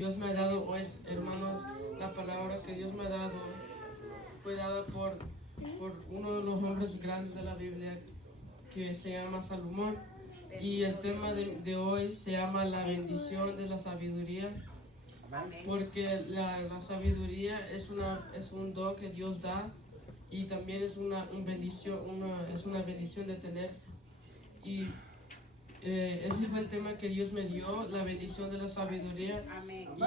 Dios me ha dado hoy, hermanos, la palabra que Dios me ha dado fue dada por uno de los hombres grandes de la Biblia que se llama Salomón. Y el tema de hoy se llama la bendición de la sabiduría, porque la sabiduría es un don que Dios da y también es una bendición de tener. Y ese fue el tema que Dios me dio, la bendición de la sabiduría. Y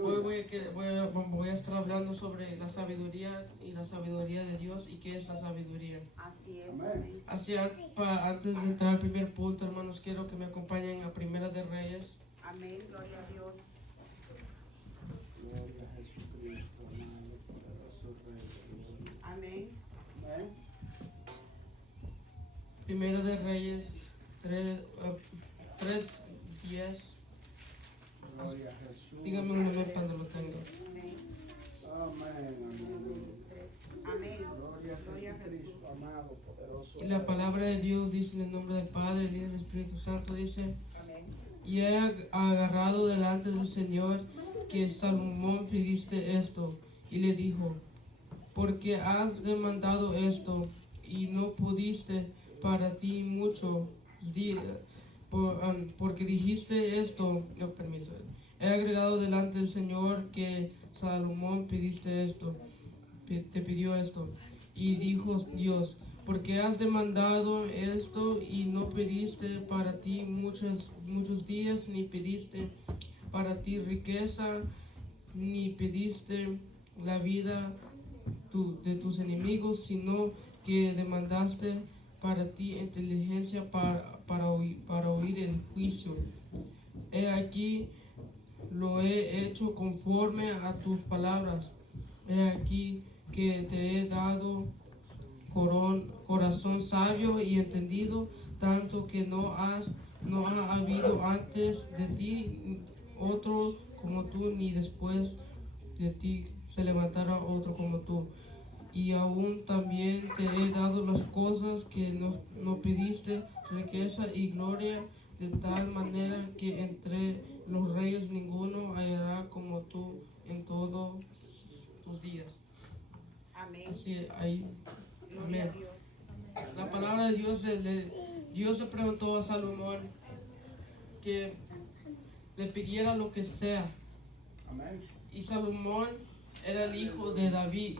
hoy voy a estar hablando sobre la sabiduría y la sabiduría de Dios y qué es la sabiduría. Así es. Así, antes de entrar al primer punto, hermanos, quiero que me acompañen a Primera de Reyes. Amén, gloria a Dios. Gloria a Jesucristo, amado, poderoso Rey. Amén. Amén. Primera de Reyes 3:10. Gloria a Jesús. Dígame un momento cuando lo tenga. Amén. Amén, amén. Amén. Gloria a Jesucristo, amado, poderoso. Y la palabra de Dios dice en el nombre del Padre, el Hijo y del Espíritu Santo, dice: Amén. y he agarrado delante del Señor que Salomón pediste esto. Y le dijo: porque has demandado esto y no pudiste para ti mucho, porque dijiste esto. No, permiso. He agregado delante del Señor que Salomón pediste esto, te pidió esto. Y dijo Dios: porque has demandado esto y no pediste para ti muchos días, ni pediste para ti riqueza, ni pediste la vida de tus enemigos, sino que demandaste para ti inteligencia para oír el juicio. He aquí, lo he hecho conforme a tus palabras. He aquí que te he dado corazón sabio y entendido, tanto que no ha habido antes de ti otro como tú, ni después de ti se levantará otro como tú. Y aún también te he dado las cosas que no pediste, riqueza y gloria, de tal manera que entre los reyes ninguno hallará como tú en todos tus días. Amén. Así, ahí. Gloria a Amén. Dios. La palabra de Dios, Dios le preguntó a Salomón que le pidiera lo que sea. Amén. Y Salomón era el hijo de David.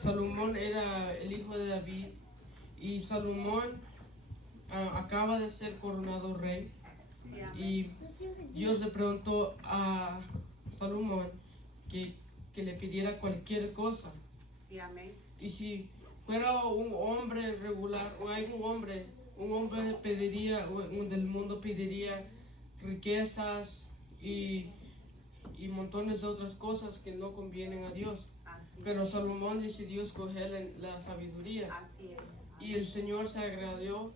Salomón era el hijo de David. Y Salomón acaba de ser coronado rey. Sí, amén. Y Dios le preguntó a Salomón que le pidiera cualquier cosa. Sí, amén. Y si fuera un hombre regular, o hay un hombre pediría, del mundo pediría riquezas y montones de otras cosas que no convienen a Dios. Así Pero es. Salomón decidió escoger la sabiduría. Así es. Y el Señor se agradó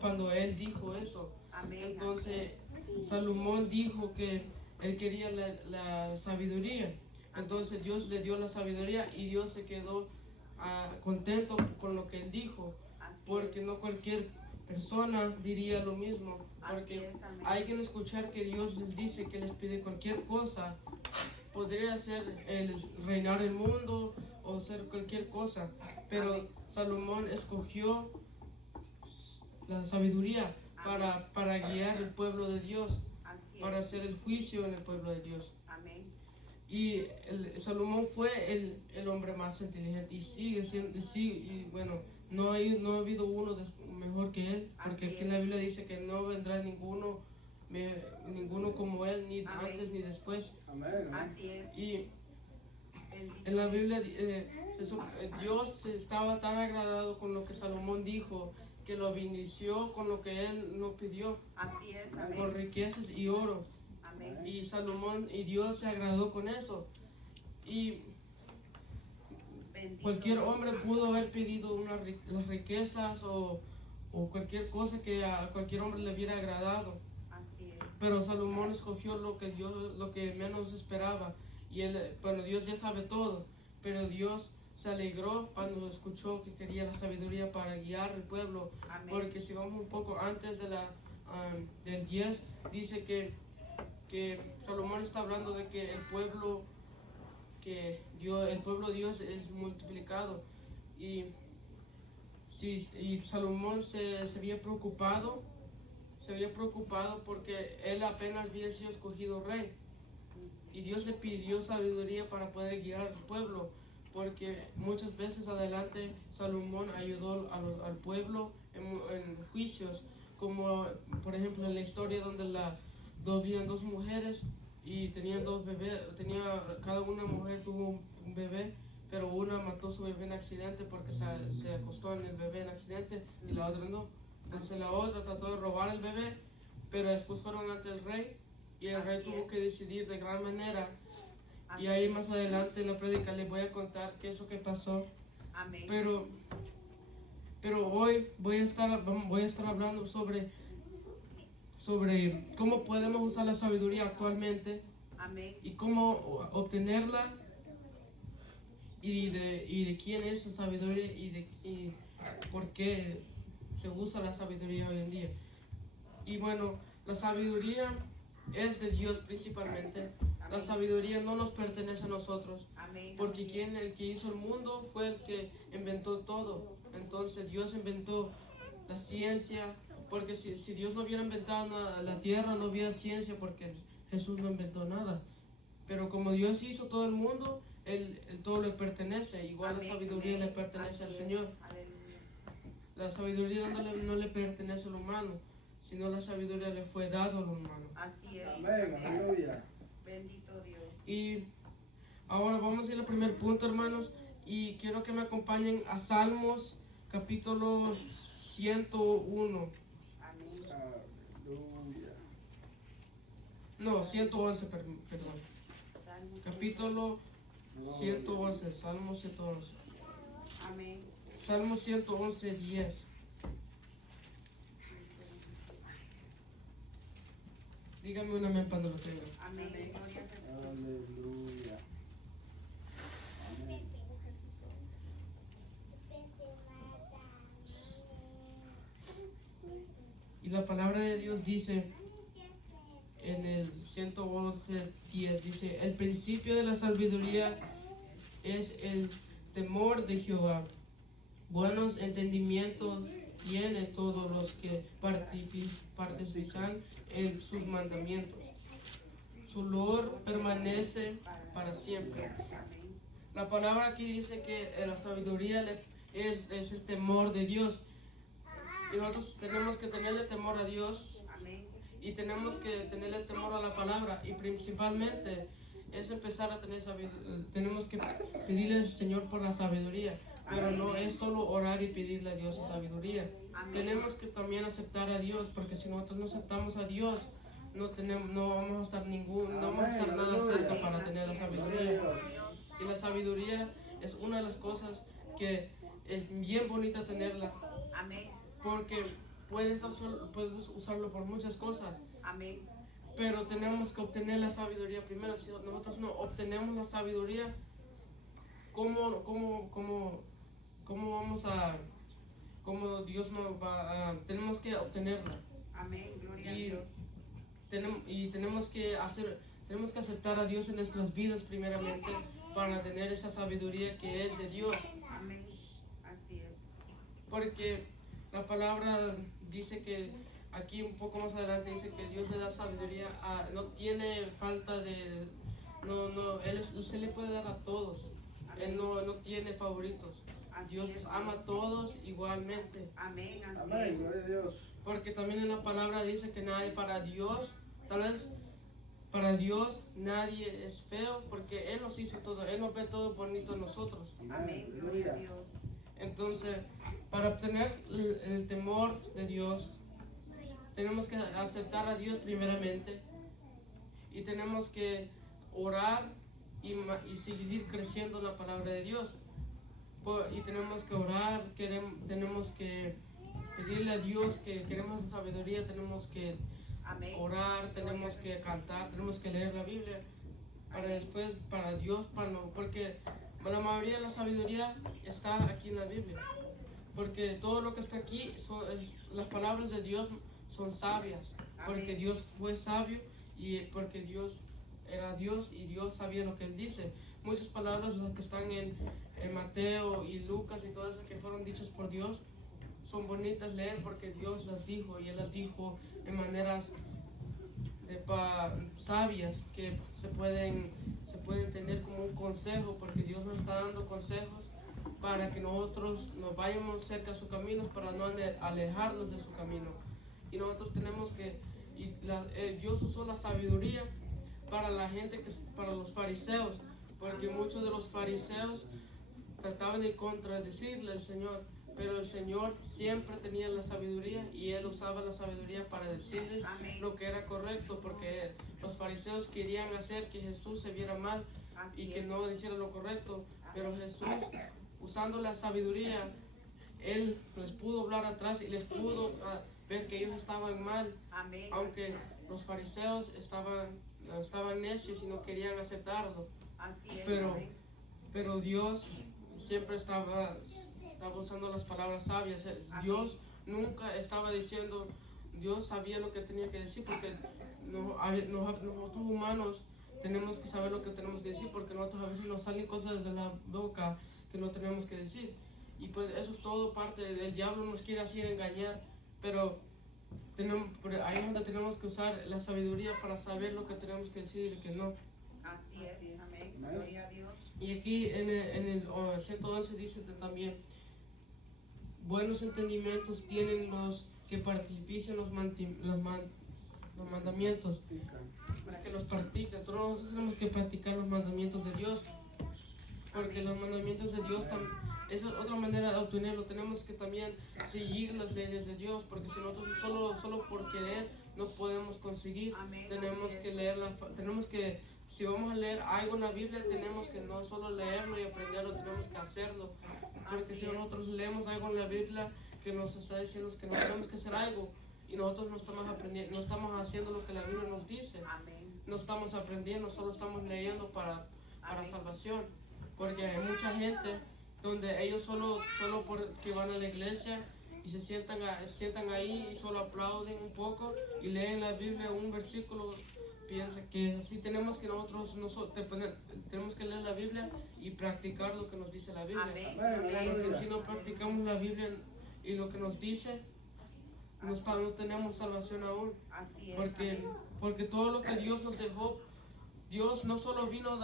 cuando él dijo eso. Amén. Entonces Salomón dijo que él quería la sabiduría. Entonces Dios le dio la sabiduría y Dios se quedó contento con lo que él dijo. Así Porque es. no cualquier persona diría lo mismo. Porque Así es, amén. hay que escuchar que Dios les dice que les pide cualquier cosa. Podría ser el reinar el mundo o ser cualquier cosa. Pero Amén. Salomón escogió la sabiduría para guiar el pueblo de Dios, Así para es. hacer el juicio en el pueblo de Dios. Amén. Y Salomón fue el hombre más inteligente y sigue siendo, y bueno, no ha habido uno mejor que él, porque Así aquí en la es. Biblia dice que no vendrá ninguno como él, ni Amén. antes ni después. Amén. Así es. Y Bendito en la es. Biblia Dios estaba tan agradado con lo que Salomón dijo, que lo bendició con lo que él no pidió, Así es. con Amén. riquezas y oro. Amén. Y Salomón y Dios se agradó con eso. Y Bendito. cualquier hombre pudo haber pedido las riquezas o cualquier cosa que a cualquier hombre le hubiera agradado. Así es. Pero Salomón escogió lo que menos esperaba. Y Dios ya sabe todo. Pero Dios se alegró cuando escuchó que quería la sabiduría para guiar al pueblo. Amén. Porque si vamos un poco antes del 10, dice que que Salomón está hablando de que el pueblo de Dios es multiplicado. Y, sí, y Salomón se había preocupado porque él apenas había sido escogido rey. Y Dios le pidió sabiduría para poder guiar al pueblo, porque muchas veces adelante Salomón ayudó al pueblo en juicios, como por ejemplo en la historia donde habían dos mujeres y tenían dos bebés, cada una mujer tuvo un bebé, pero una mató a su bebé en accidente porque se acostó en el bebé en accidente y la otra no. Entonces la otra trató de robar el bebé, pero después fueron ante el rey y el rey tuvo que decidir de gran manera. Y ahí más adelante en la prédica les voy a contar qué es lo que pasó. Amén. Pero hoy voy a estar hablando sobre cómo podemos usar la sabiduría actualmente. Amén. Y cómo obtenerla y de quién es esa sabiduría y por qué se usa la sabiduría hoy en día. Y bueno, la sabiduría es de Dios principalmente. La sabiduría no nos pertenece a nosotros, Amén. porque el que hizo el mundo fue el que inventó todo. Entonces Dios inventó la ciencia, porque si Dios no hubiera inventado la tierra, no hubiera ciencia, porque Jesús no inventó nada. Pero como Dios hizo todo el mundo, el todo le pertenece. Igual Amén. la sabiduría le pertenece al Señor. La sabiduría no le pertenece al humano, sino la sabiduría le fue dado al humano. Así es. Amén, aleluya. Bendito Dios. Y ahora vamos a ir al primer punto, hermanos, y quiero que me acompañen a Salmos capítulo 101. Amén. Aleluya. No, 111, perdón. Salmo. Capítulo 111, Salmo 111. Amén. Salmo 111, 10. Dígame un amén cuando lo tenga. Amén. Gloria a Jesús. Aleluya. Amén. Y la palabra de Dios dice en el 111, 10, dice, el principio de la sabiduría es el temor de Jehová. Buenos entendimientos tienen todos los que participan en sus mandamientos. Su loor permanece para siempre. Amén. La palabra aquí dice que la sabiduría es el temor de Dios. Y nosotros tenemos que tenerle temor a Dios Amén. y tenemos que tenerle temor a la palabra. Y principalmente es empezar a tener sabiduría. Tenemos que pedirle al Señor por la sabiduría. Pero no es solo orar y pedirle a Dios la sabiduría. Amén. Tenemos que también aceptar a Dios, porque si nosotros no aceptamos a Dios, no vamos a estar nada cerca para tener la sabiduría. Y la sabiduría es una de las cosas que es bien bonita tenerla, Amén. porque puedes usarlo por muchas cosas. Amén. Pero tenemos que obtener la sabiduría primero. Si nosotros no obtenemos la sabiduría, ¿cómo Dios nos va a... Tenemos que obtenerla. Amén. Gloria a Y, Dios. tenemos que aceptar a Dios en nuestras vidas primeramente para tener esa sabiduría que es de Dios. Amén. Así es. Porque la palabra dice que aquí un poco más adelante dice que Dios le da sabiduría, no tiene falta de... Se le puede dar a todos. Él no tiene favoritos. Así Dios es. ama a todos igualmente. Amén. Así Amén, es. gloria a Dios. Porque también en la palabra dice que para Dios, tal vez para Dios nadie es feo, porque Él nos hizo todo, Él nos ve todo bonito en nosotros. Amén. Gloria a Dios. Entonces, para obtener el temor de Dios, tenemos que aceptar a Dios primeramente y tenemos que orar y seguir creciendo en la palabra de Dios. Y tenemos que orar, tenemos que pedirle a Dios que queremos esa sabiduría, tenemos que Amén. orar, tenemos que cantar, tenemos que leer la Biblia para después, para Dios, porque la mayoría de la sabiduría está aquí en la Biblia. Porque todo lo que está aquí, las palabras de Dios son sabias, porque Amén. Dios fue sabio y porque Dios era Dios y Dios sabía lo que Él dice. Muchas palabras las que están en Mateo y Lucas y todas esas que fueron dichas por Dios son bonitas leer porque Dios las dijo y Él las dijo en maneras sabias que se pueden tener como un consejo, porque Dios nos está dando consejos para que nosotros nos vayamos cerca a su camino, para no alejarnos de su camino. Y nosotros tenemos que, Dios usó la sabiduría para la gente, para los fariseos, porque muchos de los fariseos trataban de contradecirle al Señor, pero el Señor siempre tenía la sabiduría y Él usaba la sabiduría para decirles Amén. lo que era correcto, porque los fariseos querían hacer que Jesús se viera mal Así y que es. no hiciera lo correcto, pero Jesús, usando la sabiduría, Él les pudo hablar atrás y les pudo ver que ellos estaban mal, Amén. aunque los fariseos estaban necios y no querían aceptarlo. Así es. Pero, amén. pero Dios siempre estaba usando las palabras sabias. Dios nunca estaba diciendo, Dios sabía lo que tenía que decir, porque nosotros humanos tenemos que saber lo que tenemos que decir, porque nosotros a veces nos salen cosas de la boca que no tenemos que decir. Y pues eso es todo parte del diablo, nos quiere hacer engañar, pero ahí es donde tenemos que usar la sabiduría para saber lo que tenemos que decir y que no. Así es. Amén. Gloria a Dios. Y aquí en el 111 dice también, buenos entendimientos tienen los que participen los mandamientos, los que los practican. Todos nosotros tenemos que practicar los mandamientos de Dios, porque los mandamientos de Dios esa es otra manera de obtenerlo. Tenemos que también seguir las leyes de Dios, porque si nosotros solo por querer no podemos conseguir. Amén. Tenemos que leerlas, si vamos a leer algo en la Biblia, tenemos que no solo leerlo y aprenderlo, tenemos que hacerlo. Porque si nosotros leemos algo en la Biblia que nos está diciendo que no tenemos que hacer algo y nosotros no estamos aprendiendo, no estamos haciendo lo que la Biblia nos dice, Amén. no estamos aprendiendo, solo estamos leyendo para Amén. salvación. Porque hay mucha gente donde ellos solo porque van a la iglesia y se sientan ahí y solo aplauden un poco y leen la Biblia un versículo, piensa que así tenemos que tenemos que leer la Biblia y practicar lo que nos dice la Biblia. Amén. Porque si no practicamos la Biblia y lo que nos dice, no tenemos salvación aún. Así es. Porque todo lo que Dios nos dejó, Dios no solo vino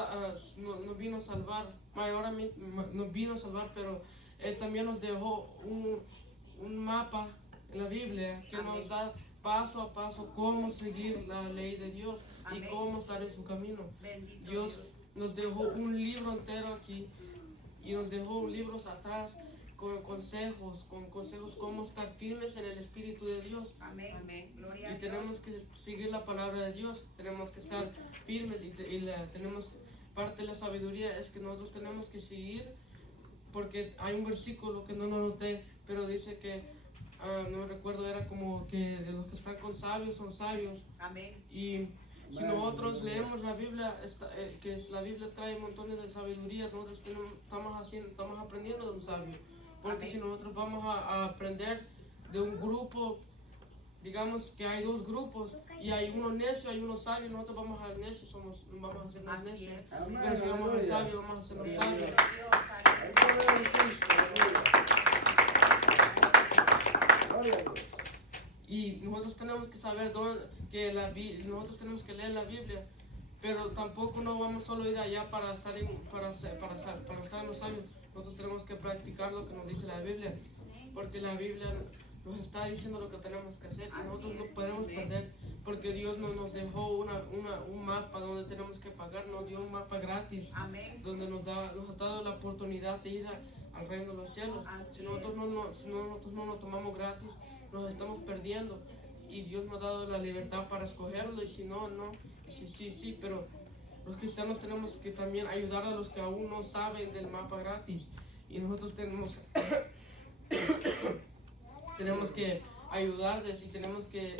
nos vino a salvar, ahora nos vino a salvar, pero Él también nos dejó un mapa en la Biblia que nos da paso a paso cómo seguir la ley de Dios y Amén. cómo estar en su camino. Bendito Dios nos dejó un libro entero aquí y nos dejó libros atrás con consejos cómo estar firmes en el Espíritu de Dios. Amén. Amén. Gloria a Y Dios. tenemos que seguir la palabra de Dios, tenemos que estar firmes parte de la sabiduría es que nosotros tenemos que seguir, porque hay un versículo que no lo noté, pero dice que, no recuerdo, era como que de los que están con sabios son sabios. Amén. Y si nosotros leemos la Biblia, la Biblia trae montones de sabiduría, nosotros estamos aprendiendo de un sabio. Porque Amén. si nosotros vamos a aprender de un grupo, digamos que hay dos grupos y hay uno necio, hay uno sabio, nosotros vamos al necio, vamos a ser los Así necios. es. Pero si vamos al sabio, vamos a ser los Gloria a sabios. Dios. Y nosotros tenemos que saber nosotros tenemos que leer la Biblia, pero tampoco no vamos solo a ir allá para estar en los sabios. Nosotros tenemos que practicar lo que nos dice la Biblia, porque la Biblia nos está diciendo lo que tenemos que hacer y nosotros no podemos perder, porque Dios no nos dejó un mapa donde tenemos que pagar, nos dio un mapa gratis, Amén. donde nos ha dado la oportunidad de ir al reino de los cielos. Si nosotros no lo tomamos gratis, nos estamos perdiendo, y Dios nos ha dado la libertad para escogerlo, y si no, y si sí, pero los cristianos tenemos que también ayudar a los que aún no saben del mapa gratis, y nosotros tenemos que ayudarles y tenemos que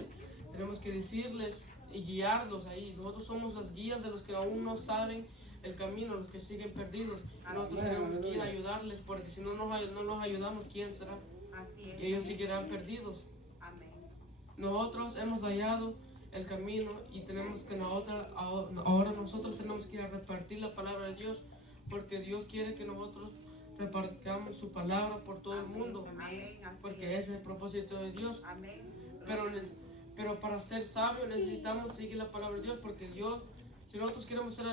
decirles y guiarlos ahí. Nosotros somos las guías de los que aún no saben el camino, los que siguen perdidos. Nosotros tenemos que ir a ayudarles, porque si no los ayudamos, ¿quién será? Así es. Y ellos seguirán perdidos. Amén. Nosotros hemos hallado el camino y tenemos que ahora nosotros tenemos que ir a repartir la palabra de Dios, porque Dios quiere que nosotros repartamos su palabra por todo el mundo, Amén. Así porque ese es el propósito de Dios. Amén. Pero para ser sabios necesitamos seguir la palabra de Dios, porque Dios, si nosotros queremos ser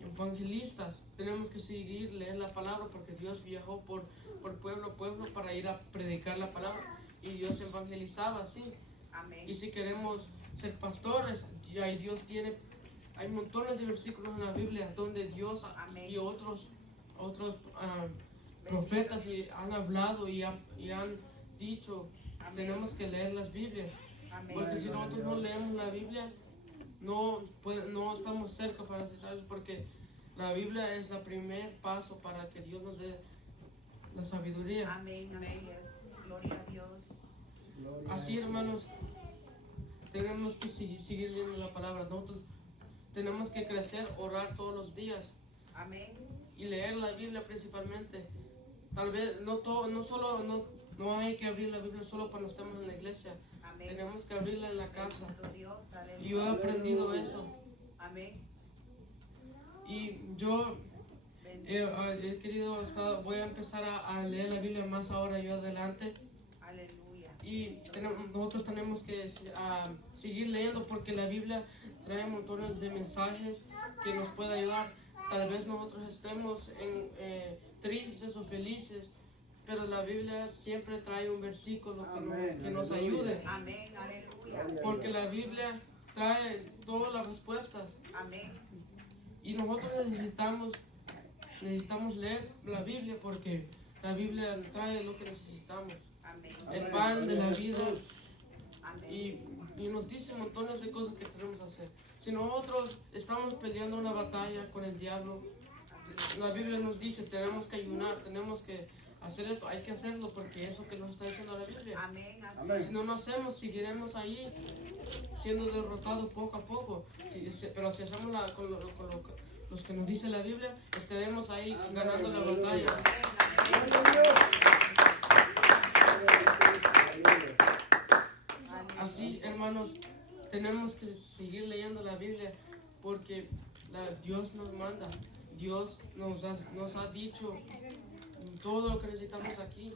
evangelistas, tenemos que seguir, leer la palabra, porque Dios viajó por pueblo a pueblo para ir a predicar la palabra, y Dios evangelizaba así. Amén. Y si queremos ser pastores, ya hay montones de versículos en la Biblia donde Dios Amén. y otros profetas han hablado y han dicho. Amén. Tenemos que leer las Biblias, Amén. porque si nosotros no leemos la Biblia, no estamos cerca para aceptarlos, porque la Biblia es el primer paso para que Dios nos dé la sabiduría. Amén. Amén. Gloria a Dios. Gloria Así, a hermanos, tenemos que seguir leyendo la palabra. Nosotros tenemos que crecer, orar todos los días Amén. y leer la Biblia principalmente. Tal vez no hay que abrir la Biblia solo cuando estamos en la iglesia. Amén. Tenemos que abrirla en la casa. Bendito Dios. Y yo he Aleluya. aprendido eso. Amén. Y yo he querido, voy a empezar a leer la Biblia más ahora yo adelante. Aleluya. Y nosotros tenemos que seguir leyendo, porque la Biblia trae montones de mensajes que nos puede ayudar. Tal vez nosotros estemos tristes o felices, pero la Biblia siempre trae un versículo que nos ayude, Amén. Aleluya. porque la Biblia trae todas las respuestas. Amén. Y nosotros necesitamos leer la Biblia, porque la Biblia trae lo que necesitamos. Amén. El pan de la vida, Amén. y nos dice montones de cosas que tenemos que hacer. Si nosotros estamos peleando una batalla con el diablo, la Biblia nos dice, tenemos que ayunar, tenemos que hacer esto, hay que hacerlo, porque eso que nos está diciendo la Biblia. Amén. Así Amén. Si no lo hacemos, seguiremos ahí siendo derrotados poco a poco. Pero si hacemos con los que nos dice la Biblia, estaremos ahí ganando la batalla. Así, hermanos, tenemos que seguir leyendo la Biblia, porque Dios nos manda, Dios nos ha dicho todo lo que necesitamos aquí.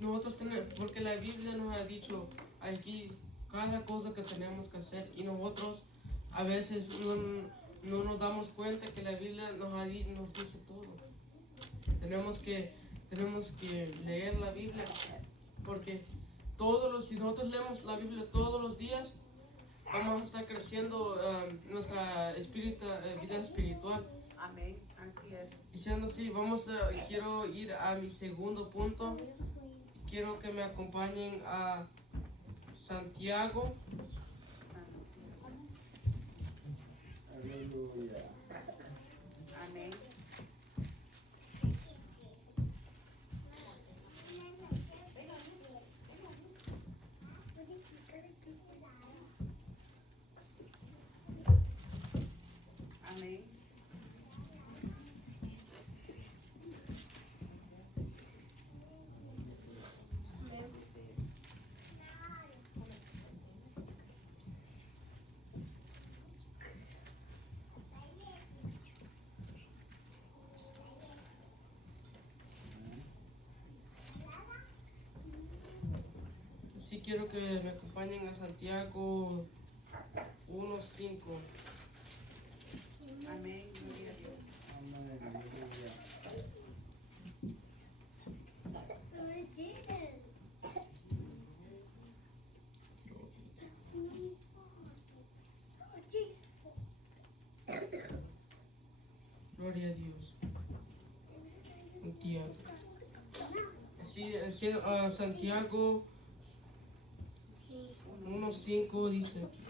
Nosotros tenemos, porque la Biblia nos ha dicho aquí cada cosa que tenemos que hacer, y nosotros a veces no nos damos cuenta que la Biblia nos dice todo. Tenemos que leer la Biblia, porque si nosotros leemos la Biblia todos los días, vamos a estar creciendo nuestra vida espiritual. Amén. Así es. Y siendo así, quiero ir a mi segundo punto. Quiero que me acompañen a Santiago. Aleluya. Amén. Amén. Sí, quiero que me acompañen a Santiago 1:5. Amén. Gloria a Dios. Amén. Aleluya. Gloria a Dios. Santiago. Así, Santiago 1:5 dice aquí.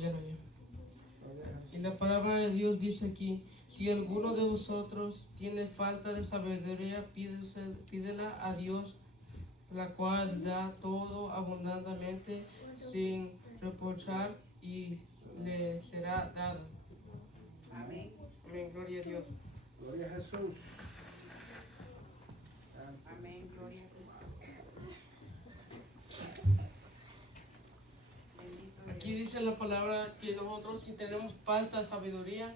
Ya lo vi. Y la palabra de Dios dice aquí, si alguno de vosotros tiene falta de sabiduría, pídela a Dios, la cual da todo abundantemente sin reprochar y le será dado. Amén. Amén, gloria a Dios. Gloria a Jesús. Amén. Gloria a Jesús. Bendito Aquí Dios. dice la palabra que nosotros si tenemos falta de sabiduría,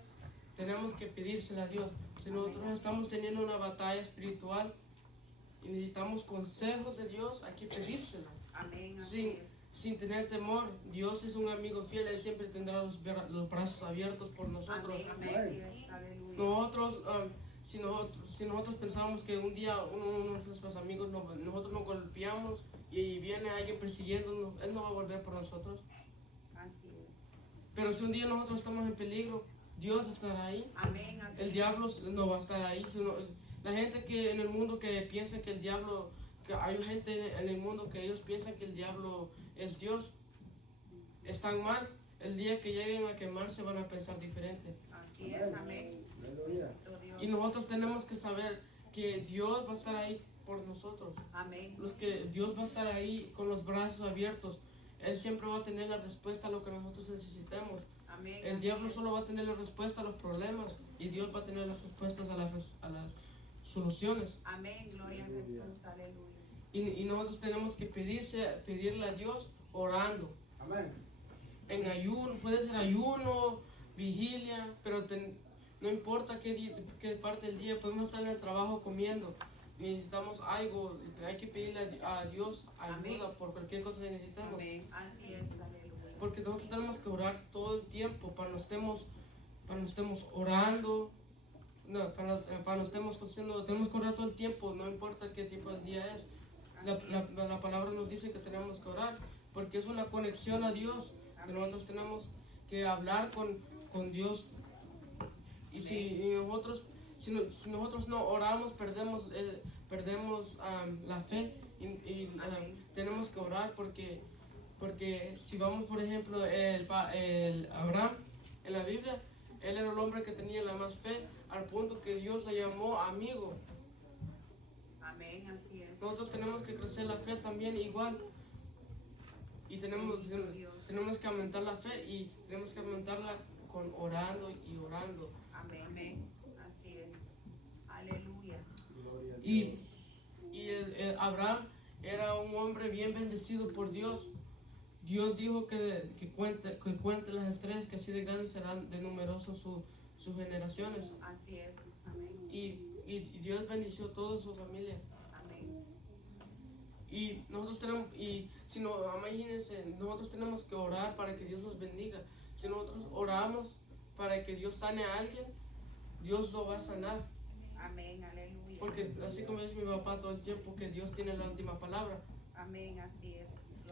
tenemos que pedírsela a Dios. Si nosotros estamos teniendo una batalla espiritual y necesitamos consejos de Dios, hay que pedírsela. Amén. Así Sin, es. sin tener temor, Dios es un amigo fiel, Él siempre tendrá los brazos abiertos por nosotros. Amén. Así es. Aleluya. Nosotros, si nosotros pensamos que un día uno de nuestros amigos, nosotros nos golpeamos y viene alguien persiguiéndonos, Él no va a volver por nosotros. Así es. Pero si un día nosotros estamos en peligro, Dios estará ahí. Amén. Así El es. diablo no va a estar ahí. La gente que en el mundo que piensa que el diablo, que hay gente en el mundo que ellos piensan que el diablo es Dios, están mal. El día que lleguen a quemarse van a pensar diferente. Así es. Amén. Aleluya. Bendito Dios. Y nosotros tenemos que saber que Dios va a estar ahí por nosotros. Amén. Dios va a estar ahí con los brazos abiertos. Él siempre va a tener la respuesta a lo que nosotros necesitemos. Amén. El Así diablo es. solo va a tener la respuesta a los problemas y Dios va a tener las respuestas a las soluciones. Amén. Gloria a Jesús. Aleluya. Y nosotros tenemos que pedirle a Dios orando. Amén. En ayuno, puede ser ayuno, vigilia, pero no importa qué parte del día, podemos estar en el trabajo comiendo. Necesitamos algo, hay que pedirle a Dios ayuda Amén. por cualquier cosa que necesitemos. Amén. Así es. Aleluya. Porque nosotros tenemos que orar todo el tiempo para no estemos orando, para no estemos haciendo, tenemos que orar todo el tiempo, no importa qué tipo de día es. La palabra nos dice que tenemos que orar, porque es una conexión a Dios, que nosotros tenemos que hablar con Dios. Y si nosotros no oramos, perdemos la fe y tenemos que orar porque si vamos, por ejemplo, el Abraham en la Biblia, él era el hombre que tenía la más fe, al punto que Dios le llamó amigo. Amén. Así es. Nosotros tenemos que crecer la fe también igual. Y tenemos que aumentar la fe y tenemos que aumentarla con orando y orando. Amén. Amén. Así es. Aleluya. Gloria a Dios. Y el Abraham era un hombre bien bendecido por Dios. Dios dijo que cuente las estrellas, que así de grandes serán de numerosos sus generaciones. Así es. Amén. Y Dios bendició toda su familia. Amén. Y nosotros tenemos, imagínense, nosotros tenemos que orar para que Dios nos bendiga. Si nosotros oramos para que Dios sane a alguien, Dios lo va a sanar. Amén. Aleluya. Porque así como dice mi papá todo el tiempo, que Dios tiene la última palabra. Amén. Así es.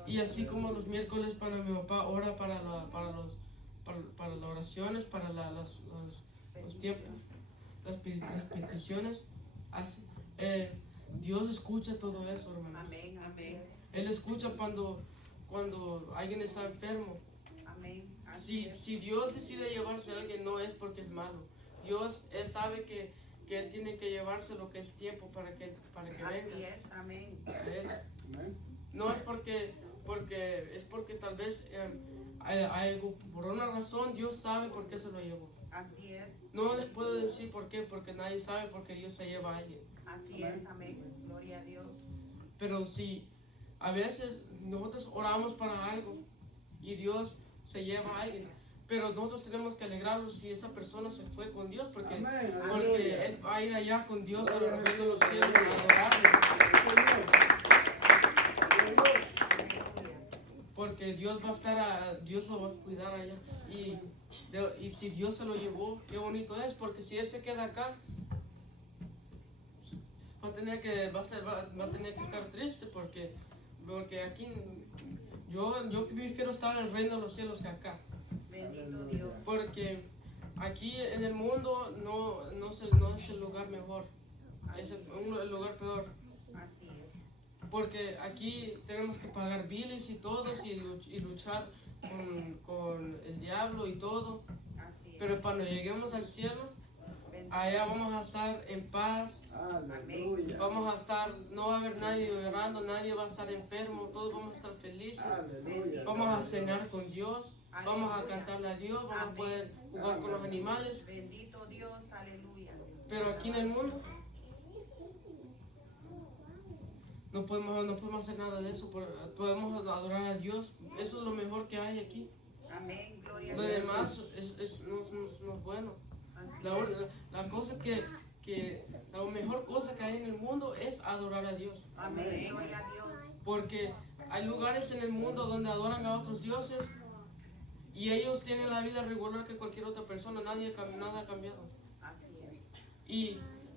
Y así como los miércoles para mi papá ora para las oraciones, para los tiempos, las peticiones, Dios escucha todo eso, hermano. Amén. Amén. Él escucha cuando alguien está enfermo. Amén. Así es. Si Dios decide llevarse a alguien, no es porque es malo. Dios Él sabe que Él tiene que llevarse lo que es tiempo para que Así venga es. Amén. a Él. Amén. No es porque tal vez por una razón Dios sabe por qué se lo llevó. Así es. No les puedo decir por qué, porque nadie sabe por qué Dios se lleva a alguien. Así es. Amén. Gloria a Dios. Pero si a veces nosotros oramos para algo y Dios se lleva a alguien, pero nosotros tenemos que alegrarnos si esa persona se fue con Dios, porque Amén. Él va a ir allá con Dios a los reinos de los cielos a adorarle. Porque Dios va a estar, Dios lo va a cuidar allá. Y si Dios se lo llevó, qué bonito es, porque si Él se queda acá, va a tener que estar triste, porque aquí, yo prefiero estar en el reino de los cielos que acá. Bendito Dios. Porque aquí en el mundo no es el lugar mejor, es el lugar peor. Así es. Porque aquí tenemos que pagar biles y todo, y luchar con el diablo y todo. Así Pero cuando lleguemos al cielo, allá vamos a estar en paz, Aleluya. vamos a estar, no va a haber nadie llorando, nadie va a estar enfermo, todos vamos a estar felices, Aleluya. vamos a cenar con Dios, vamos a cantarle a Dios, vamos a poder jugar con los animales. Bendito Dios, aleluya. Pero aquí en el mundo no podemos hacer nada de eso, podemos adorar a Dios, eso es lo mejor que hay aquí. Amén, gloria a Lo Dios. demás no es bueno. Así La, es. la cosa la mejor cosa que hay en el mundo es adorar a Dios. Amén, gloria a Dios. Porque hay lugares en el mundo donde adoran a otros dioses y ellos tienen la vida regular que cualquier otra persona, nada ha cambiado. Así es.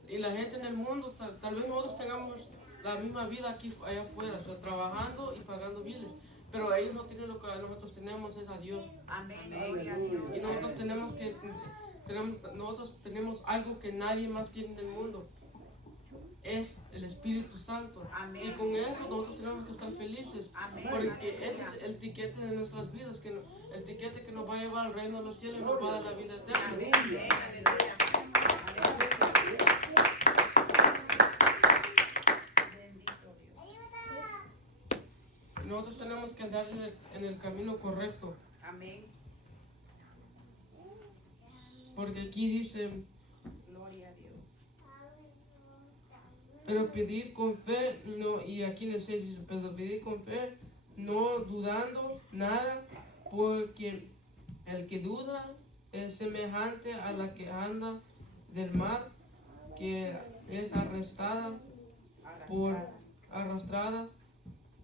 Y la gente en el mundo, tal vez nosotros tengamos la misma vida aquí allá afuera, o sea, trabajando y pagando biles, pero ellos no tienen lo que nosotros tenemos, es a Dios. Amén, gloria a Dios. Y nosotros tenemos algo que nadie más tiene en el mundo. Es el Espíritu Santo. Amén. Y con eso nosotros tenemos que estar felices. Amén. Porque ese es el tiquete de nuestras vidas, el tiquete que nos va a llevar al reino de los cielos y nos va a dar la vida eterna. Amén, aleluya. Bendito Dios. Nosotros tenemos que andar en el camino correcto. Amén, Porque aquí dice, gloria a Dios. pero pedir con fe, no, y aquí en el 6 dice, pero pedir con fe, no dudando nada, porque el que duda es semejante a la que anda del mar, que es arrastrada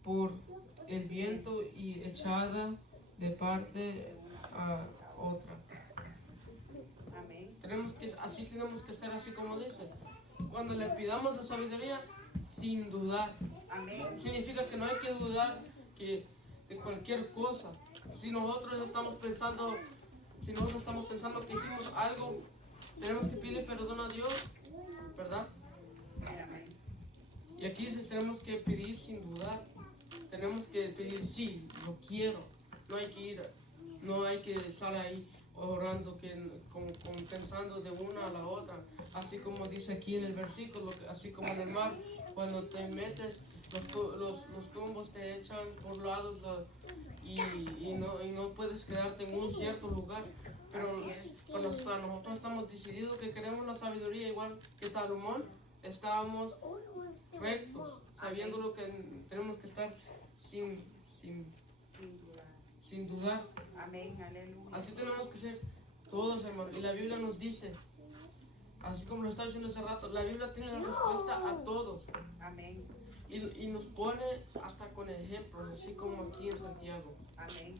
por el viento y echada de parte a otra. Amén, Tenemos que estar así como dice. Cuando le pidamos la sabiduría, sin dudar. amén, Significa que no hay que dudar de cualquier cosa. Si nosotros estamos pensando que hicimos algo, tenemos que pedir perdón a Dios, ¿verdad? amén, Y aquí dice, tenemos que pedir sin dudar. Tenemos que pedir, sí, lo quiero. No hay que ir, no hay que estar ahí orando, como pensando de una a la otra. Así como dice aquí en el versículo, así como en el mar, cuando te metes, los tumbos te echan por lados y no puedes quedarte en un cierto lugar. Pero cuando nosotros estamos decididos que queremos la sabiduría igual que Salomón, estábamos rectos, sabiendo lo que tenemos que estar sin sin duda. dudar. Amén, aleluya. Así tenemos que ser todos, hermanos. Y la Biblia nos dice, así como lo estaba diciendo hace rato, la Biblia tiene la respuesta a todos. Amén, Y nos pone hasta con ejemplos, así como aquí en Santiago. amén,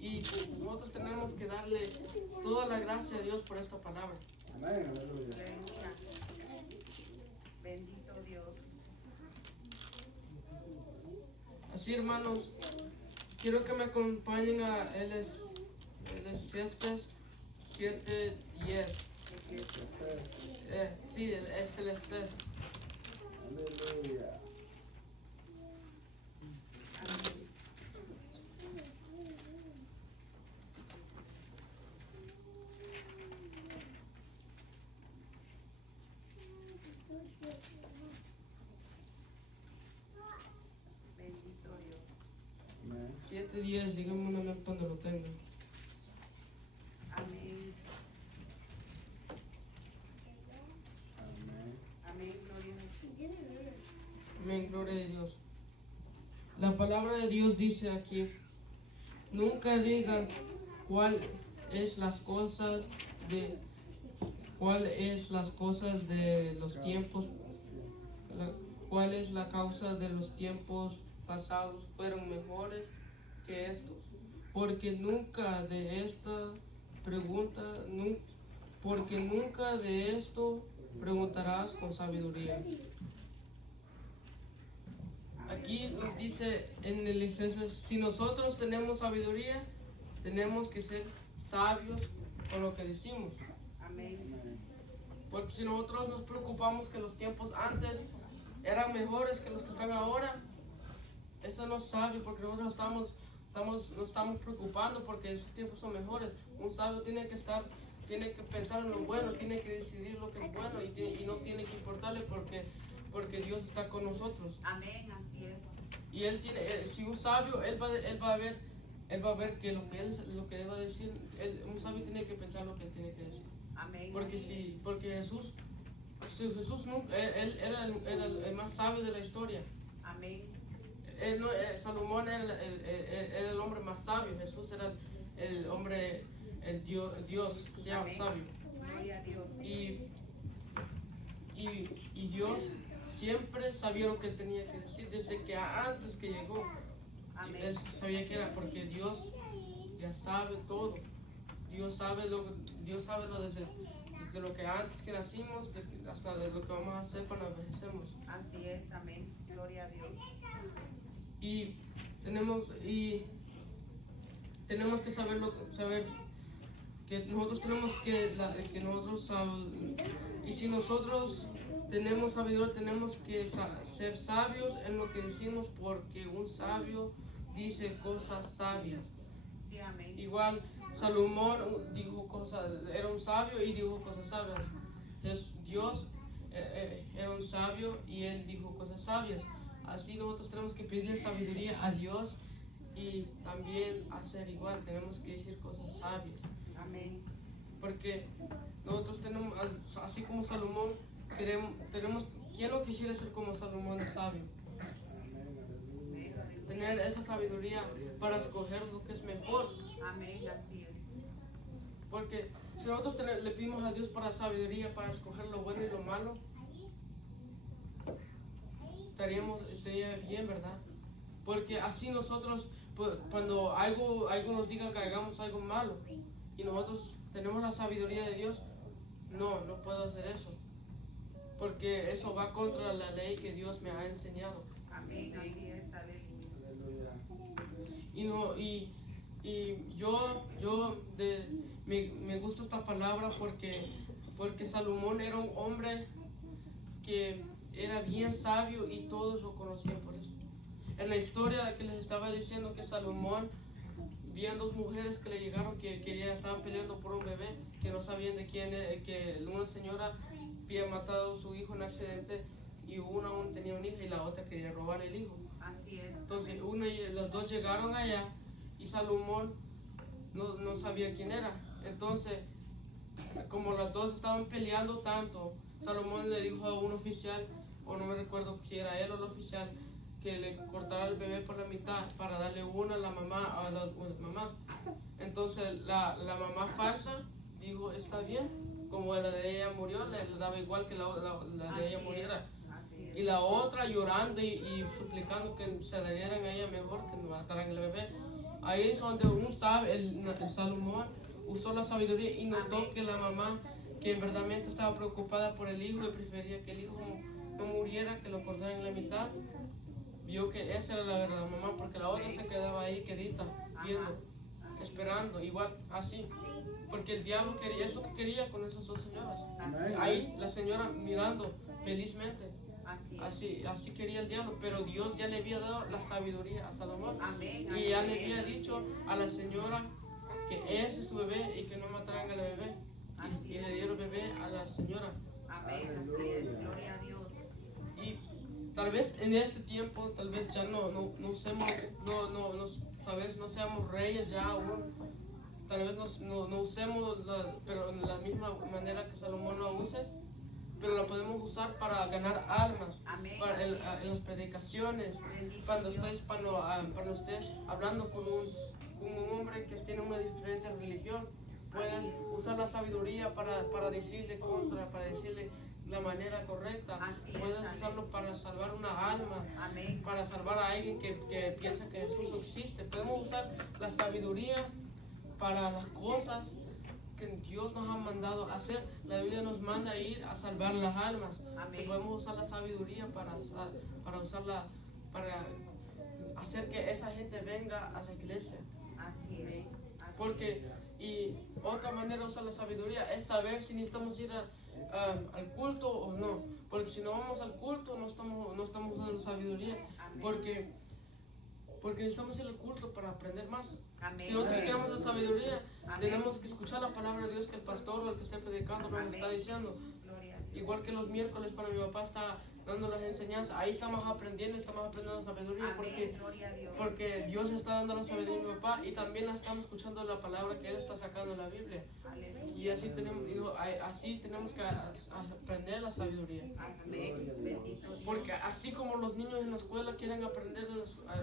Y nosotros tenemos que darle toda la gracia a Dios por esta palabra. Amén, aleluya. aleluya. Bendito Dios. Así, hermanos, quiero que me acompañen a Eclesiastes 7:10. Sí, el Eclesiastes. Aleluya. Amén. Bendito Dios. Amén. 7:10, díganme una vez cuando lo tengan. Amén. Amén. Amén, gloria a Dios. Amén, gloria a Dios. La palabra de Dios dice aquí, nunca digas cuál es las cosas de los tiempos, cuál es la causa de los tiempos pasados fueron mejores que estos, porque nunca de esta pregunta, porque nunca de esto preguntarás con sabiduría. Aquí nos dice en el Eclesiastes, si nosotros tenemos sabiduría, tenemos que ser sabios con lo que decimos. Amén. Amén. Porque si nosotros nos preocupamos que los tiempos antes eran mejores que los que están ahora, eso no es sabio, porque nosotros nos estamos preocupando porque esos tiempos son mejores. Un sabio tiene que estar tiene que pensar en lo bueno, tiene que decidir lo que es bueno y no tiene que importarle porque Dios está con nosotros. Amén, así es. Y él tiene, si un sabio, él va a ver que lo que él va a decir, un sabio tiene que pensar lo que él tiene que decir. Amén. Porque Jesús nunca, él era el más sabio de la historia. Amén. Salomón era el hombre más sabio. Jesús era el hombre, Dios sea Amén. sabio. Gloria a Dios. Y Dios siempre sabía lo que él tenía que decir desde que antes que llegó. Amén. Él sabía que era porque Dios ya sabe todo. Dios sabe lo desde lo que antes que nacimos hasta de lo que vamos a hacer cuando envejecemos. Así es, amén. Gloria a Dios. Y tenemos que saber que nosotros tenemos que nosotros y si nosotros tenemos sabiduría, tenemos que ser sabios en lo que decimos, porque un sabio dice cosas sabias. Sí, amén. Igual Salomón era un sabio y dijo cosas sabias. Dios era un sabio y él dijo cosas sabias. Así nosotros tenemos que pedirle sabiduría a Dios y también hacer igual, tenemos que decir cosas sabias. Amén. Porque nosotros tenemos, así como Salomón, ¿quién no quisiera ser como Salomón el sabio? Tener esa sabiduría para escoger lo que es mejor. Amén, así es. Porque si nosotros le pedimos a Dios para sabiduría, para escoger lo bueno y lo malo, estaría bien, ¿verdad? Porque así nosotros, pues, cuando algo nos diga que hagamos algo malo y nosotros tenemos la sabiduría de Dios, no puedo hacer eso. Porque eso va contra la ley que Dios me ha enseñado. Amén, así es, aleluya. Me gusta esta palabra porque Salomón era un hombre que era bien sabio y todos lo conocían por eso. En la historia que les estaba diciendo que Salomón habían dos mujeres que le llegaron que estaban peleando por un bebé que no sabían de quién era, que una señora había matado a su hijo en un accidente y una aún tenía un hijo y la otra quería robar el hijo. Así es. Entonces las dos llegaron allá y Salomón no sabía quién era. Entonces, como las dos estaban peleando tanto, Salomón le dijo a un oficial, o no me recuerdo si era él o el oficial, que le cortara el bebé por la mitad para darle una a la mamá, a las mamás. Entonces la mamá falsa dijo, está bien, como la de ella murió, le daba igual que la de ella muriera. Y la otra llorando y suplicando que se le dieran a ella mejor, que no mataran el bebé. Ahí es donde el Salomón usó la sabiduría y notó que la mamá, que verdaderamente estaba preocupada por el hijo y prefería que el hijo no muriera, que lo cortaran en la mitad, vio que esa era la verdadera mamá, porque la otra se quedaba ahí quedita, viendo, esperando, igual, así. Porque el diablo quería, es lo que quería con esas dos señoras. Ahí la señora mirando felizmente. Así quería el diablo, pero Dios ya le había dado la sabiduría a Salomón. Y ya le había dicho a la señora que ese es su bebé y que no mataran al bebé. Y le dieron el bebé a la señora. Amén, así es, gloria a Dios. Y tal vez en este tiempo, tal vez ya no usemos, tal vez no seamos reyes ya aún. Tal vez no usemos, pero en la misma manera que Salomón lo use, pero la podemos usar para ganar almas, en las predicaciones, cuando estés hablando con un hombre que tiene una diferente religión, puedes usar la sabiduría para decirle contra, para decirle la manera correcta. Puedes usarlo para salvar una alma, para salvar a alguien que piensa que Jesús existe. Podemos usar la sabiduría para las cosas que Dios nos ha mandado a hacer. La Biblia nos manda a ir a salvar las almas. Que podemos usar la sabiduría para usarla, para hacer que esa gente venga a la iglesia. Así es. Porque, y otra manera de usar la sabiduría es saber si necesitamos ir al culto o no. Porque si no vamos al culto, no estamos usando la sabiduría. Porque Porque necesitamos ir al culto para aprender más. Amén. Si nosotros queremos la sabiduría, Amén. tenemos que escuchar la palabra de Dios que el pastor o el que esté predicando nos Amén. está diciendo. Gloria a Dios. Igual que los miércoles para mi papá está dando las enseñanzas, ahí estamos aprendiendo sabiduría Amén. Gloria a Dios. porque Dios está dando la sabiduría a mi papá y también la estamos escuchando la palabra que Él está sacando en la Biblia. Aleluya. Y así tenemos que aprender la sabiduría. Amén. Bendito Dios. Porque así como los niños en la escuela quieren aprender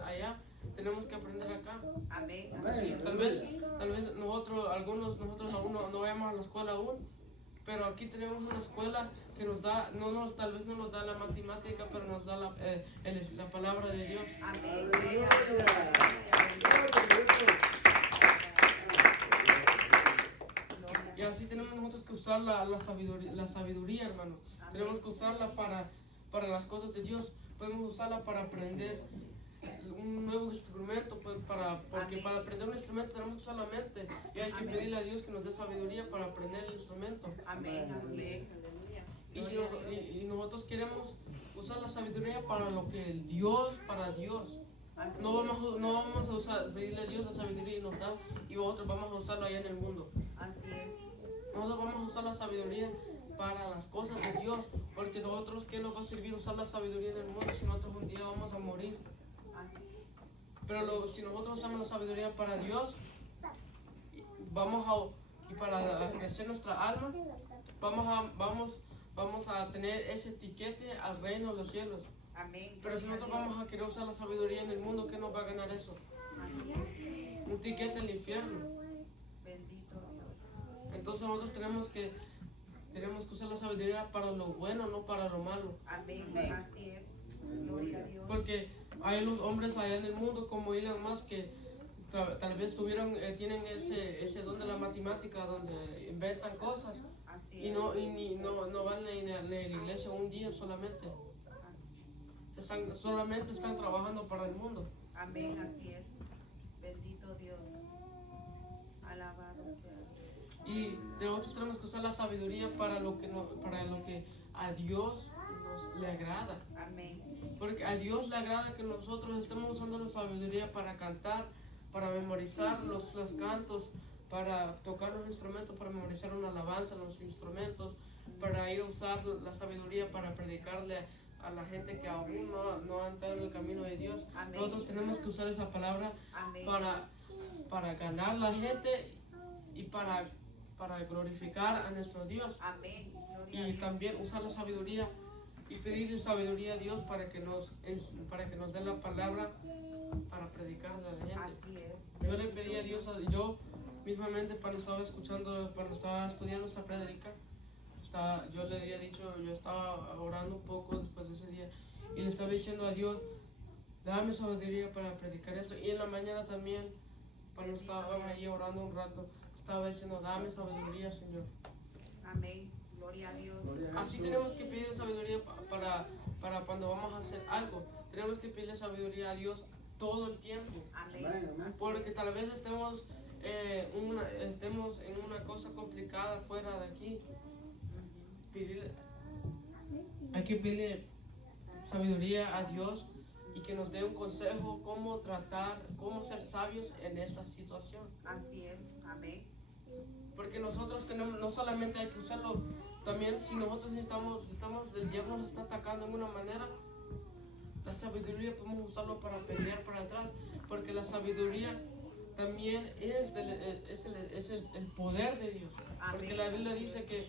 allá, tenemos que aprender acá. Amén. Sí, tal vez nosotros aún no vayamos a la escuela aún, pero aquí tenemos una escuela que nos da, tal vez no nos da la matemática, pero nos da la palabra de Dios. Amén. Gloria a Dios. Y así tenemos nosotros que usar la sabiduría, hermano. Tenemos que usarla para las cosas de Dios. Podemos usarla para aprender un nuevo instrumento, pues, porque Amén. para aprender un instrumento tenemos que usar la mente. Y hay que Amén. pedirle a Dios que nos dé sabiduría para aprender el instrumento. Amén. Amén. Aleluya. Y nosotros queremos usar la sabiduría para lo que para Dios. Así No vamos a pedirle a Dios la sabiduría y nos da, y nosotros vamos a usarlo allá en el mundo. Así es. Nosotros vamos a usar la sabiduría para las cosas de Dios, porque nosotros, ¿qué nos va a servir usar la sabiduría en el mundo si nosotros un día vamos a morir? Así es. Pero si nosotros usamos la sabiduría para Dios, y para crecer nuestra alma, vamos a tener ese etiquete al reino de los cielos. Amén. Pero si nosotros vamos a querer usar la sabiduría en el mundo, ¿qué nos va a ganar eso? Así es. Un etiquete al infierno. Bendito Dios. Entonces nosotros tenemos que usar la sabiduría para lo bueno, no para lo malo. Amén. Así es. Gloria a Dios. Porque hay los hombres allá en el mundo como Elon Musk que tal vez tienen ese don de la matemática donde inventan cosas Así y es. no van ni a la iglesia un día solamente. Solamente están trabajando para el mundo. Amén. Así es. Bendito Dios. Alabado sea Dios. Y nosotros tenemos que usar la sabiduría para lo que a Dios le agrada. Amén. Porque a Dios le agrada que nosotros estemos usando la sabiduría para cantar, para memorizar los cantos, para tocar los instrumentos, para memorizar una alabanza, los instrumentos, para ir a usar la sabiduría para predicarle a la gente que aún no ha entrado en el camino de Dios. Amén. Nosotros tenemos que usar esa palabra Amén. para ganar la gente y para glorificar a nuestro Dios. Amén. Gloria a Y Dios. también usar la sabiduría y pedirle sabiduría a Dios para que nos dé la palabra para predicar a la gente. Así es. Yo le pedí a Dios, yo mismamente cuando estaba estudiando esta prédica, yo le había dicho, yo estaba orando un poco después de ese día y le estaba diciendo a Dios, dame sabiduría para predicar esto. Y en la mañana también, cuando estaba ahí orando un rato, estaba diciendo, dame sabiduría, Señor. Amén. Gloria a Dios. Así tenemos que pedir sabiduría para cuando vamos a hacer algo. Tenemos que pedirle sabiduría a Dios todo el tiempo. Amén. Porque tal vez estemos en una cosa complicada fuera de aquí. Hay que pedirle sabiduría a Dios y que nos dé un consejo cómo ser sabios en esta situación. Así es. Amén. Porque nosotros no solamente hay que usarlo, también si nosotros el diablo nos está atacando de una manera, la sabiduría podemos usarlo para pelear para atrás, porque la sabiduría también es el poder de Dios. Porque la Biblia dice que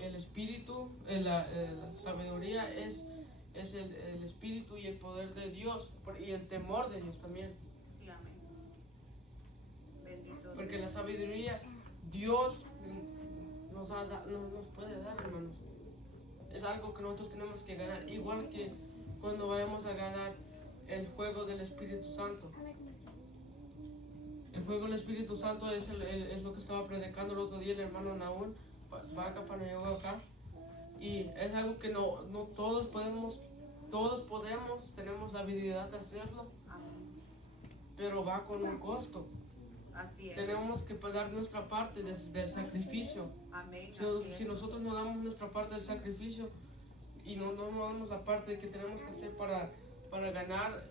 el espíritu, la sabiduría es el espíritu y el poder de Dios, y el temor de Dios también. Sí, amén. Bendito Porque Dios. la sabiduría, Dios nos puede dar, hermanos. Es algo que nosotros tenemos que ganar, igual que cuando vayamos a ganar el juego del Espíritu Santo. El fuego del Espíritu Santo es lo que estaba predicando el otro día el hermano Naúl, Vaca Panayoga acá. Y es algo que no todos podemos, tenemos la habilidad de hacerlo, Amén. pero va con un costo. Así es. Tenemos que pagar nuestra parte del sacrificio. Amén. Si Así es. nosotros no damos nuestra parte del sacrificio y no damos la parte que tenemos que hacer para ganar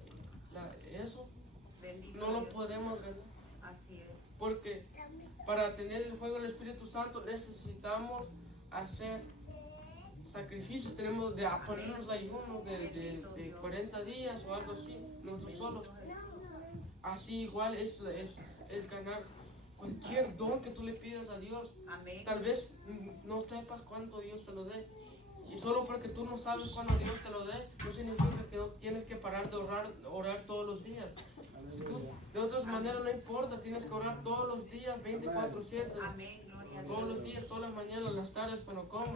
no lo podemos ganar. Así es. Porque para tener el fuego del Espíritu Santo necesitamos hacer sacrificios. Tenemos de ponernos ayunos de 40 días o algo así, nosotros solos. Así igual es ganar cualquier don que tú le pidas a Dios. Amén. Tal vez no sepas cuándo Dios te lo dé. Y solo porque tú no sabes cuándo Dios te lo dé, no significa que no tienes que parar de orar todos los días. Si tú, de otras maneras no importa, tienes que orar todos los días, 24/7. Amén. Gloria a Dios. Todos los días, todas las mañanas, las tardes, pero ¿cómo?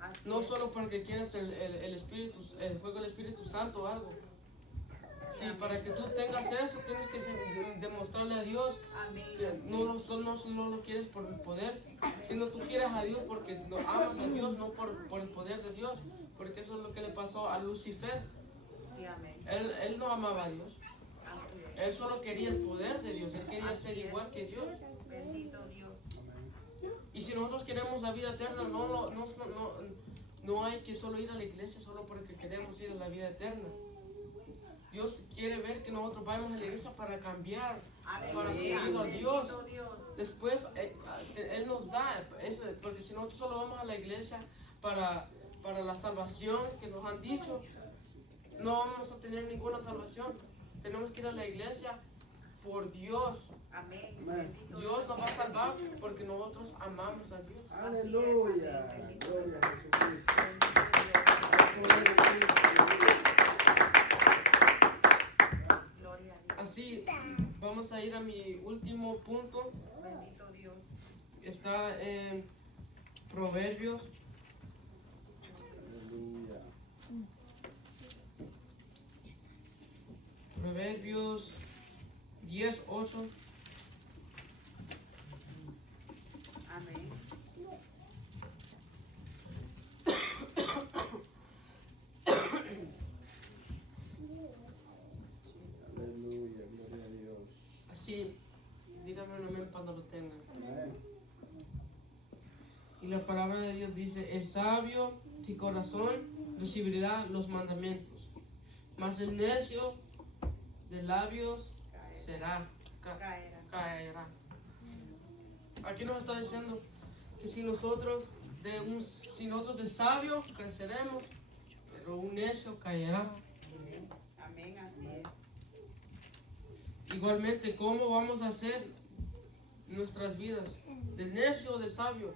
Así No es. solo porque quieres el Espíritu, el fuego del Espíritu Santo o algo. Sí, para que tú tengas eso, tienes que demostrarle a Dios que Amén. no lo quieres por el poder, sino tú quieres a Dios porque no amas a Dios, no por el poder de Dios, porque eso es lo que le pasó a Lucifer. Sí, amén. Él no amaba a Dios, Así es. él solo quería el poder de Dios, él quería ser igual que Dios. Bendito Dios. Y si nosotros queremos la vida eterna, no hay que solo ir a la iglesia solo porque queremos ir a la vida eterna. Dios quiere ver que nosotros vayamos a la iglesia para cambiar, para Aleluya. seguir a Dios. Bendito Dios. Después, Él nos da, porque si nosotros solo vamos a la iglesia para la salvación que nos han dicho, no vamos a tener ninguna salvación. Tenemos que ir a la iglesia por Dios. Amén. Amén. Bendito Dios nos va a salvar porque nosotros amamos a Dios. Aleluya. Gloria a Jesucristo. Gloria a Dios. Así, vamos a ir a mi último punto. Bendito Dios. Está en Proverbios. Aleluya. Proverbios 10:8. Amén. Aleluya. Gloria a Dios. Así, dígame un amén cuando lo tengan. Amén. Y la palabra de Dios dice: el sabio de corazón recibirá los mandamientos, mas el necio de labios será, caerá. Aquí nos está diciendo que si nosotros de sabio creceremos, pero un necio caerá. Amén. Así es. Igualmente, ¿cómo vamos a hacer nuestras vidas? ¿Del necio o del sabio?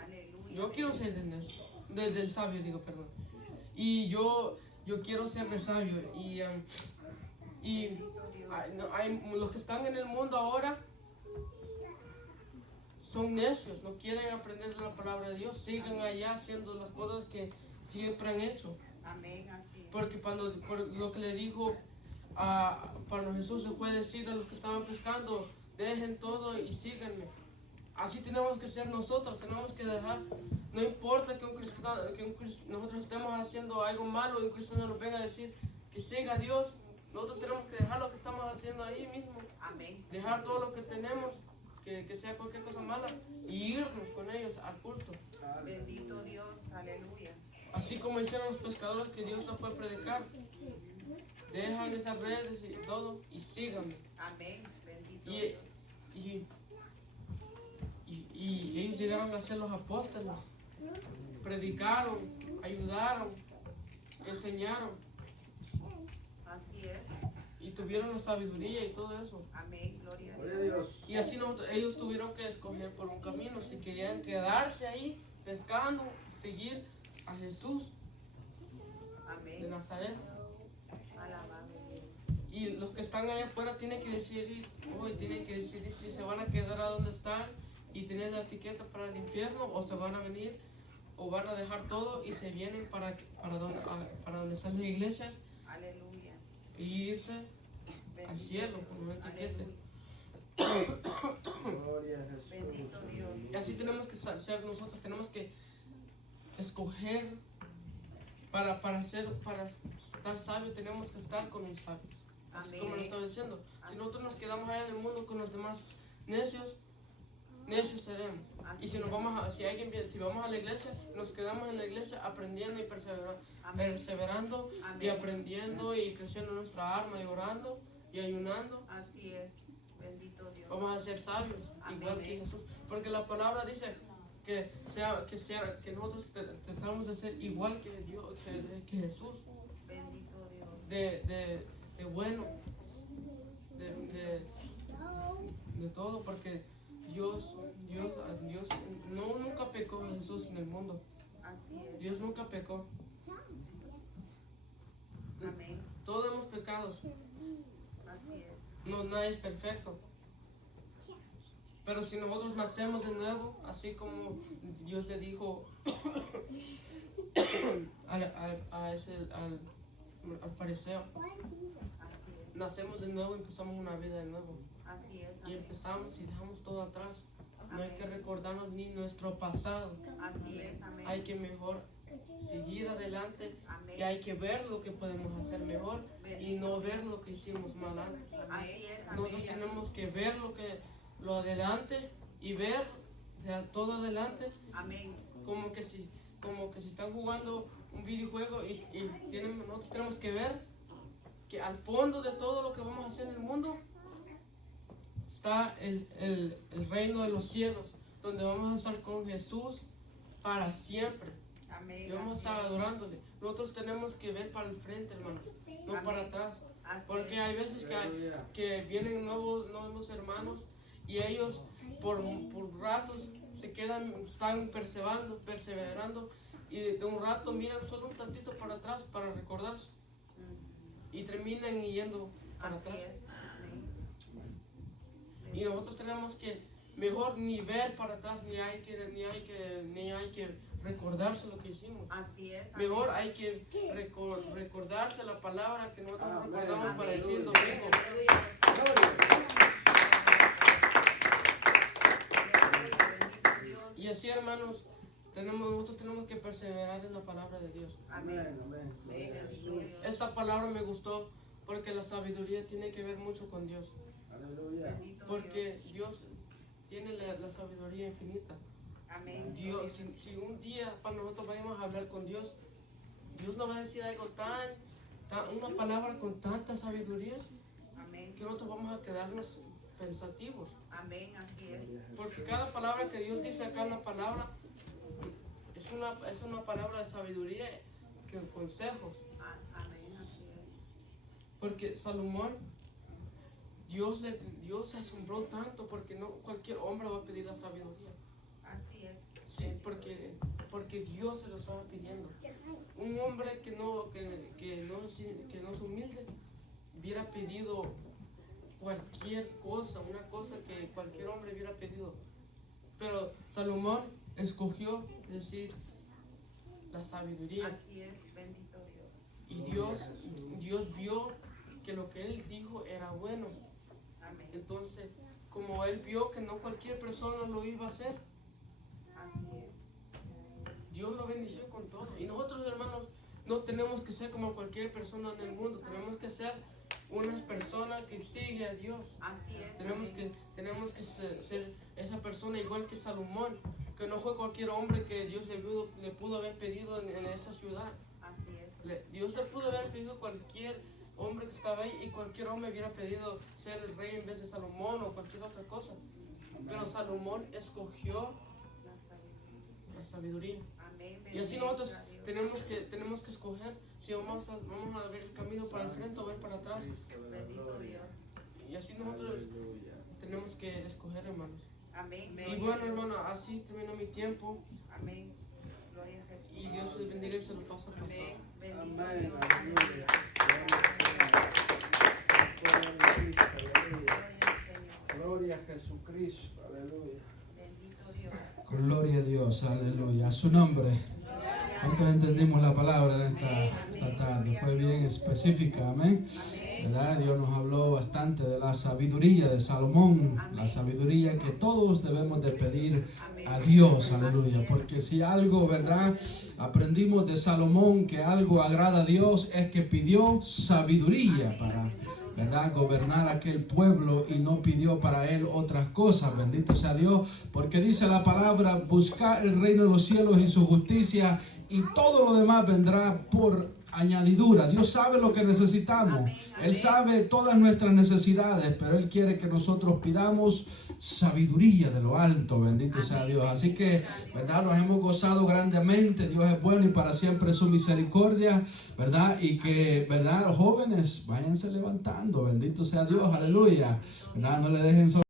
Aleluya. Yo quiero ser del necio, del sabio, digo, perdón. Y yo quiero ser del sabio. Y los que están en el mundo ahora son necios, no quieren aprender de la palabra de Dios, siguen allá haciendo las cosas que siempre han hecho. Amén. Así es. Porque por lo que le dijo cuando Jesús se fue a decir a los que estaban pescando, dejen todo y síganme. Así tenemos que ser nosotros, tenemos que dejar, no importa que nosotros estemos haciendo algo malo y un cristiano nos venga a decir que siga a Dios, nosotros tenemos que dejar lo que estamos haciendo ahí mismo, Amén. dejar todo lo que tenemos, que sea cualquier cosa mala, y irnos con ellos al culto. Bendito Dios. Aleluya. Así como hicieron los pescadores que Dios les fue a predicar. Dejan esas redes y todo y síganme. Amén. Bendito Y, Dios. y ellos llegaron a ser los apóstoles. Predicaron, ayudaron, enseñaron Así es. y tuvieron la sabiduría y todo eso. Amén. Gloria a Gloria a Dios. Dios. Y así ellos tuvieron que escoger por un camino. Si querían quedarse ahí pescando, seguir a Jesús de Amén. Nazaret. Alabado Dios. Y los que están allá afuera tienen que decidir, si se van a quedar a donde están y tener la etiqueta para el infierno, o se van a venir, o van a dejar todo y se vienen para donde están las iglesias Aleluya. y irse al Bendito cielo con una Dios. etiqueta. Aleluya. Gloria a Jesús. Bendito Dios. Y así tenemos que ser nosotros, tenemos que escoger para estar sabio, tenemos que estar con un sabio. Así Amén. como lo estaba diciendo. Si nosotros nos quedamos allá en el mundo con los demás necios seremos. Y si vamos a la iglesia, nos quedamos en la iglesia aprendiendo y Amén. perseverando y Amén. aprendiendo y creciendo nuestra alma y orando y ayunando, Así es. Bendito Dios. vamos a ser sabios, Amén. igual que Jesús. Porque la palabra dice que nosotros tratamos de ser igual que Dios, que Jesús, Bendito Dios. de bueno, de todo, porque Dios nunca pecó Jesús en el mundo. Así es. Dios nunca pecó. Amén. Todos hemos pecado. Así es. No, nadie es perfecto. Pero si nosotros nacemos de nuevo, así como Dios le dijo al fariseo, Así es. nacemos de nuevo y empezamos una vida de nuevo. Así es. Y Amén. empezamos y dejamos todo atrás. No hay que recordarnos ni nuestro pasado. Así es. Amén. Hay que mejor seguir adelante Amén. y hay que ver lo que podemos hacer mejor y no ver lo que hicimos mal antes. Así es. Nosotros Amén. tenemos que ver lo adelante y ver, o sea, todo adelante, Amén. como que si están jugando un videojuego y nosotros tenemos que ver que al fondo de todo lo que vamos a hacer en el mundo está el reino de los cielos, donde vamos a estar con Jesús para siempre. Amén. Y vamos a estar adorándole. Nosotros tenemos que ver para el frente, hermanos, no Amén. para atrás. Así Porque es. hay veces que vienen nuevos hermanos y ellos por ratos están perseverando y de un rato miran solo un tantito para atrás para recordarse y terminan yendo para Así atrás. es. Amén. Y nosotros tenemos que mejor ni ver para atrás ni hay que recordarse lo que hicimos. Así es. Amén. Mejor hay que recordarse la palabra que nosotros Amén. recordamos para decir Aleluya. domingo. Y así, hermanos, nosotros tenemos que perseverar en la palabra de Dios. Amén, amén. Gloria a Jesús. Esta palabra me gustó porque la sabiduría tiene que ver mucho con Dios. Aleluya. Bendito Porque Dios tiene la sabiduría infinita. Amén. Dios, si un día cuando nosotros vayamos a hablar con Dios, Dios nos va a decir algo una palabra con tanta sabiduría Amén. que nosotros vamos a quedarnos pensativos. Amén. Así es. Porque cada palabra que Dios dice acá en la palabra es una palabra de sabiduría que consejos. Amén. Así es. Porque Salomón, Dios se asombró tanto porque no cualquier hombre va a pedir la sabiduría. Así es. Sí, porque Dios se lo estaba pidiendo. Un hombre que no es humilde hubiera pedido cualquier cosa, una cosa que cualquier hombre hubiera pedido. Pero Salomón escogió decir la sabiduría. Así es. Bendito Dios. Y Dios vio que lo que él dijo era bueno. Amén. Entonces, como él vio que no cualquier persona lo iba a hacer, Así es. Dios lo bendició con todo. Y nosotros, hermanos, no tenemos que ser como cualquier persona en el mundo. Tenemos que ser unas personas que sigue a Dios. Así es. Tenemos que ser esa persona igual que Salomón, que no fue cualquier hombre que Dios le pudo haber pedido en esa ciudad. Así es. Dios le pudo haber pedido cualquier hombre que estaba ahí y cualquier hombre hubiera pedido ser el rey en vez de Salomón o cualquier otra cosa. Pero Salomón escogió La sabiduría. la sabiduría. Amén. Y así Bendito nosotros sea Dios. tenemos que escoger si vamos a ver el camino para el frente o ver para atrás. Bendito Dios. Y así nosotros Aleluya. tenemos que escoger, hermanos. Amén. Y bueno, hermano, así termina mi tiempo. Amén. Gloria a Jesús. Y Dios les bendiga y se lo pasa al pastor. Amén. Bendito Amén. Dios. Aleluya. Gloria a Jesucristo. Aleluya. Bendito Dios. Gloria a Dios, aleluya. A su nombre. ¿Cuántos entendimos la palabra de esta tarde? Fue bien específica, amén. ¿Verdad? Dios nos habló bastante de la sabiduría de Salomón, la sabiduría que todos debemos de pedir a Dios, aleluya. Porque si algo, ¿verdad? Aprendimos de Salomón que algo agrada a Dios es que pidió sabiduría para, ¿verdad?, gobernar aquel pueblo y no pidió para él otras cosas. Bendito sea Dios, porque dice la palabra: buscar el reino de los cielos y su justicia, y todo lo demás vendrá por añadidura. Dios sabe lo que necesitamos. Él sabe todas nuestras necesidades, pero Él quiere que nosotros pidamos sabiduría de lo alto. Bendito sea Dios. Así que, ¿verdad? Nos hemos gozado grandemente. Dios es bueno y para siempre su misericordia, ¿verdad? Y que, ¿verdad? Los jóvenes váyanse levantando. Bendito sea Dios. Aleluya. ¿Verdad? No le dejen